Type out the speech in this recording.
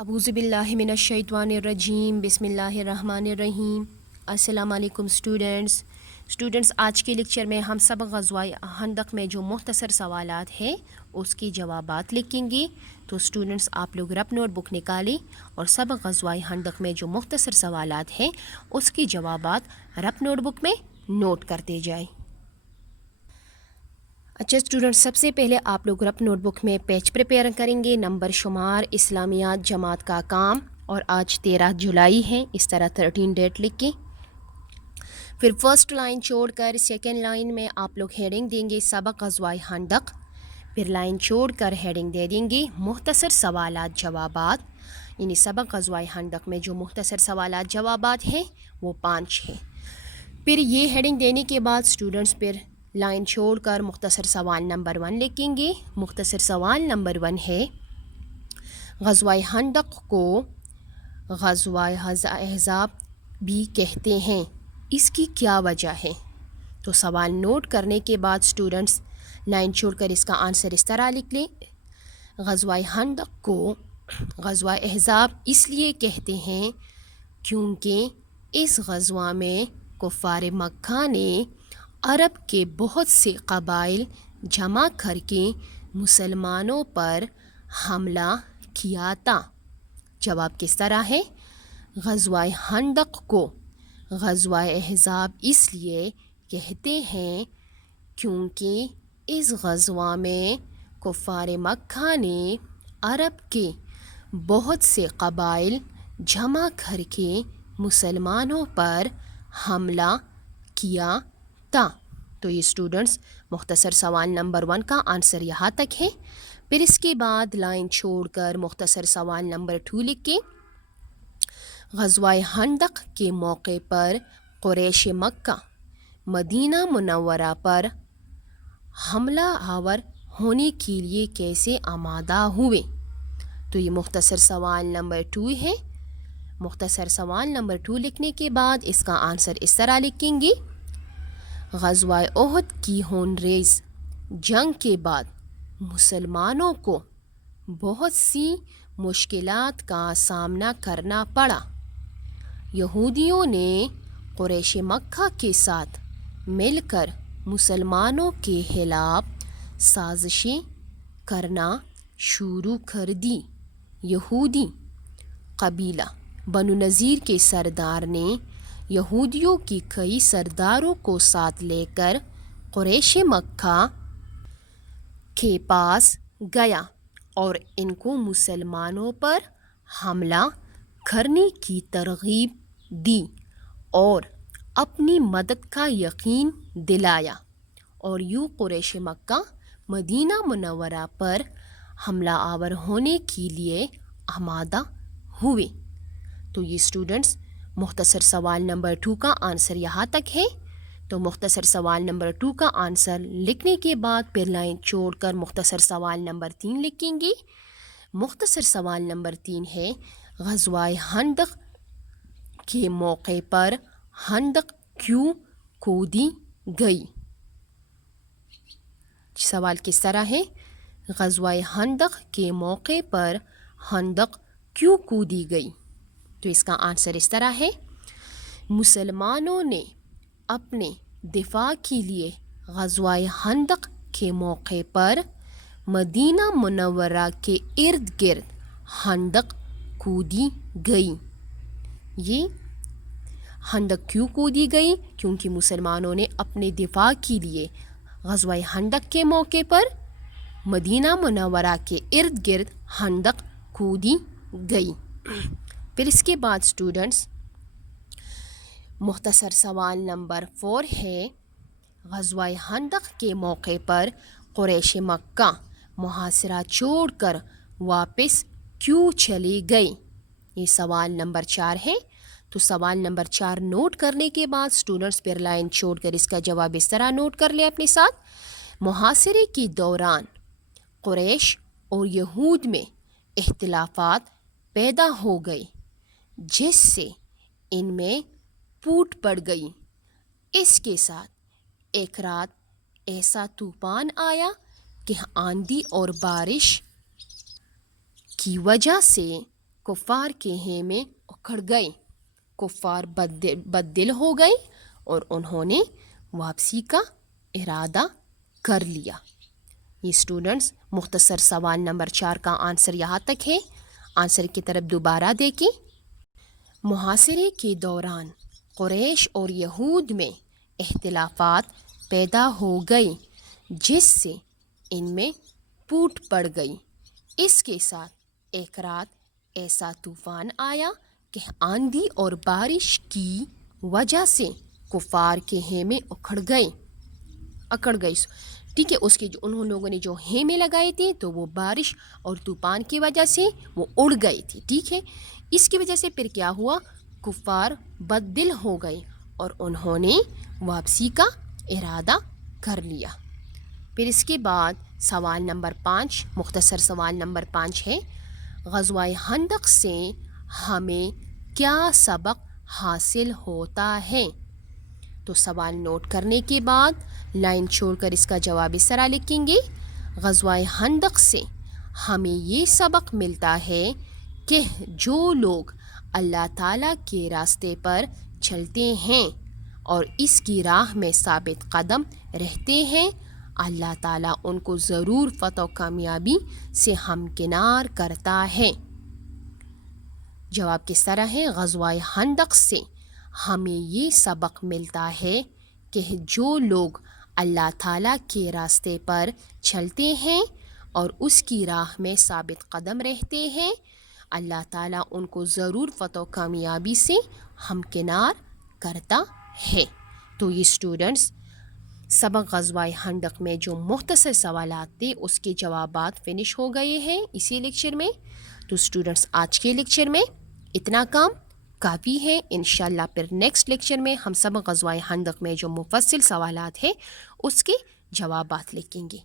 اعوذ باللہ من الشیطان الرجیم بسم اللہ الرحمن الرحیم۔ السلام علیکم اسٹوڈنٹس، آج کے لیکچر میں ہم سبق غزوہ خندق میں جو مختصر سوالات ہیں اس کی جوابات لکھیں گے۔ تو اسٹوڈنٹس آپ لوگ رف نوٹ بک نکالیں اور سبق غزوہ خندق میں جو مختصر سوالات ہیں اس کی جوابات رف نوٹ بک میں نوٹ کرتے جائیں۔ اچھا اسٹوڈنٹ، سب سے پہلے آپ لوگ رف نوٹ بک میں پیج پریپیئر کریں گے، نمبر شمار، اسلامیات جماعت کا کام، اور آج 13 جولائی ہے، اس طرح 13 ڈیٹ لکھیں۔ پھر فرسٹ لائن چھوڑ کر سیکنڈ لائن میں آپ لوگ ہیڈنگ دیں گے سبق غزوہ خندق، پھر لائن چھوڑ کر ہیڈنگ دے دیں گے مختصر سوالات جوابات، یعنی سبق غزوہ خندق میں جو مختصر سوالات جوابات ہیں وہ 5 ہیں۔ پھر یہ ہیڈنگ دینے کے بعد اسٹوڈنٹس پھر لائن چھوڑ کر مختصر سوال نمبر 1 لکھیں گے۔ مختصر سوال نمبر 1 ہے، غزوہ خندق کو غزوہ احزاب بھی کہتے ہیں، اس کی کیا وجہ ہے؟ تو سوال نوٹ کرنے کے بعد اسٹوڈنٹس لائن چھوڑ کر اس کا آنسر اس طرح لکھ لیں۔ غزوہ خندق کو غزوہ احزاب اس لیے کہتے ہیں کیونکہ اس غزوہ میں کفار مکہ نے عرب کے بہت سے قبائل جمع کر کے مسلمانوں پر حملہ کیا تھا۔ جواب کس طرح ہے؟ غزوہ خندق کو غزوہ احزاب اس لیے کہتے ہیں کیونکہ اس غزوہ میں کفار مکہ نے عرب کے بہت سے قبائل جمع کر کے مسلمانوں پر حملہ کیا تھا۔ تو یہ اسٹوڈنٹس مختصر سوال نمبر 1 کا آنسر یہاں تک ہے۔ پھر اس کے بعد لائن چھوڑ کر مختصر سوال نمبر 2 لکھیں۔ غزوہ خندق کے موقع پر قریش مکہ مدینہ منورہ پر حملہ آور ہونے کے لیے کیسے آمادہ ہوئے؟ تو یہ مختصر سوال نمبر 2 ہے۔ مختصر سوال نمبر 2 لکھنے کے بعد اس کا آنسر اس طرح لکھیں گے، غزوہ احد کی خونریز جنگ کے بعد مسلمانوں کو بہت سی مشکلات کا سامنا کرنا پڑا۔ یہودیوں نے قریش مکہ کے ساتھ مل کر مسلمانوں کے خلاف سازشیں کرنا شروع کر دی۔ یہودی قبیلہ بنو نذیر کے سردار نے یہودیوں کی کئی سرداروں کو ساتھ لے کر قریش مکہ کے پاس گیا اور ان کو مسلمانوں پر حملہ کرنے کی ترغیب دی اور اپنی مدد کا یقین دلایا، اور یوں قریش مکہ مدینہ منورہ پر حملہ آور ہونے کے لیے آمادہ ہوئے۔ تو یہ اسٹوڈنٹس مختصر سوال نمبر 2 کا آنسر یہاں تک ہے۔ تو مختصر سوال نمبر 2 کا آنسر لکھنے کے بعد پھر لائن چھوڑ کر مختصر سوال نمبر 3 لکھیں گے۔ مختصر سوال نمبر 3 ہے، غزوہ خندق کے موقع پر خندق کیوں کھودی گئی؟ سوال کس طرح ہے؟ غزوہ خندق کے موقع پر خندق کیوں کھودی گئی؟ تو اس کا آنسر اس طرح ہے، مسلمانوں نے اپنے دفاع کے لیے غزوہ خندق کے موقع پر مدینہ منورہ کے ارد گرد خندق کھودی گئی۔ یہ خندق کیوں کھودی گئی؟ کیونکہ مسلمانوں نے اپنے دفاع کے لیے غزوہ خندق کے موقع پر مدینہ منورہ کے ارد گرد خندق کھودی گئی۔ پھر اس کے بعد اسٹوڈنٹس مختصر سوال نمبر 4 ہے، غزوہ خندق کے موقع پر قریش مکہ محاصرہ چھوڑ کر واپس کیوں چلے گئے؟ یہ سوال نمبر 4 ہے۔ تو سوال نمبر 4 نوٹ کرنے کے بعد اسٹوڈنٹس پھر لائن چھوڑ کر اس کا جواب اس طرح نوٹ کر لیں اپنے ساتھ، محاصرے کے دوران قریش اور یہود میں اختلافات پیدا ہو گئے جس سے ان میں پھوٹ پڑ گئی۔ اس کے ساتھ ایک رات ایسا طوفان آیا کہ آندھی اور بارش کی وجہ سے کفار کے خیمے اکھڑ گئے، کفار بد دل ہو گئے اور انہوں نے واپسی کا ارادہ کر لیا۔ یہ اسٹوڈنٹس مختصر سوال نمبر 4 کا آنسر یہاں تک ہے۔ آنسر کی طرف دوبارہ دیکھیں۔ محاصرے کے دوران قریش اور یہود میں اختلافات پیدا ہو گئے جس سے ان میں پھوٹ پڑ گئی۔ اس کے ساتھ ایک رات ایسا طوفان آیا کہ آندھی اور بارش کی وجہ سے کفار کے خیمے اکھڑ گئے۔ ٹھیک ہے، اس کے جو انہوں لوگوں نے جو خیمے لگائے تھے تو وہ بارش اور طوفان کی وجہ سے وہ اڑ گئے تھے۔ ٹھیک ہے، اس کی وجہ سے پھر کیا ہوا، کفار بد دل ہو گئے اور انہوں نے واپسی کا ارادہ کر لیا۔ پھر اس کے بعد سوال نمبر 5، مختصر سوال نمبر 5 ہے، غزوہ خندق سے ہمیں کیا سبق حاصل ہوتا ہے؟ تو سوال نوٹ کرنے کے بعد لائن چھوڑ کر اس کا جواب اس طرح لکھیں گے۔ غزوہ خندق سے ہمیں یہ سبق ملتا ہے کہ جو لوگ اللہ تعالیٰ کے راستے پر چلتے ہیں اور اس کی راہ میں ثابت قدم رہتے ہیں، اللہ تعالیٰ ان کو ضرور فتح و کامیابی سے ہمکنار کرتا ہے۔ جواب کس طرح ہے؟ غزوہ خندق سے ہمیں یہ سبق ملتا ہے کہ جو لوگ اللہ تعالیٰ کے راستے پر چلتے ہیں اور اس کی راہ میں ثابت قدم رہتے ہیں، اللہ تعالیٰ ان کو ضرور فتح و کامیابی سے ہمکنار کرتا ہے۔ تو یہ اسٹوڈنٹس سبق غزوہ خندق میں جو مختصر سوالات تھے اس کے جوابات فنش ہو گئے ہیں اسی لیکچر میں۔ تو اسٹوڈنٹس آج کے لیکچر میں اتنا کام کافی ہے۔ انشاءاللہ پھر نیکسٹ لیکچر میں ہم سبق غزوہ خندق میں جو مفصل سوالات ہیں اس کے جوابات لکھیں گے۔